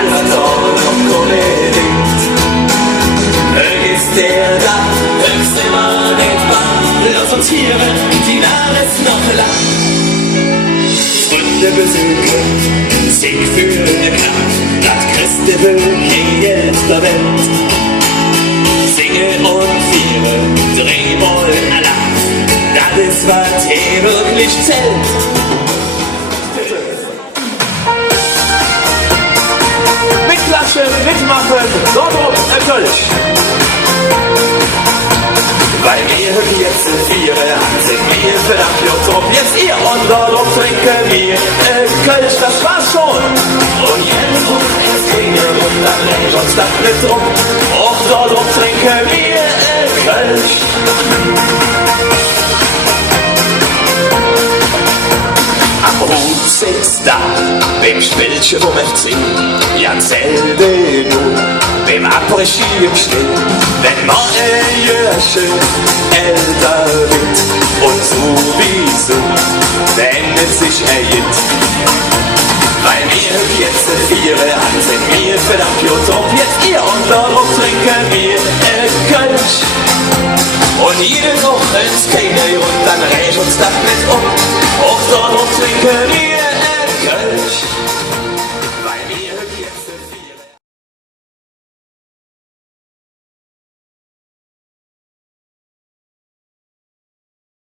Salvatore und unbedingt. Ist der da, höchst immer nicht wahr. Lass uns hier, die Nacht ist noch lang. Freunde besuchen, Sieg für eine Kraft, das Christi will Geld der Welt. Singe und viere, Drehmoll Alarm, das ist was hier wirklich zählt. Mitklatschen, mitmachen, Nordrop, Kölsch. Weil wir jetzt sind sind wir verdammt Jotrup. Jetzt ihr und Nordrop trinken wir Kölsch, das war's schon. Und jetzt ruft es Klingel und dann legt uns das mit rum. Und Nordrop trinken wir Kölsch. Am Hut sitzt da, beim Spielchen vom FC, ja selbe nur, beim Après-Ski im Schnee, wenn man ein Jährchen älter wird und sowieso wendet sich ein Hit. Weil wir jetzt sind wir verdammt Jotrup, jetzt ihr und darauf trinken wir Kölsch. Und jede Woche ins Kino und dann regt uns das mit um. Auch darauf trinken wir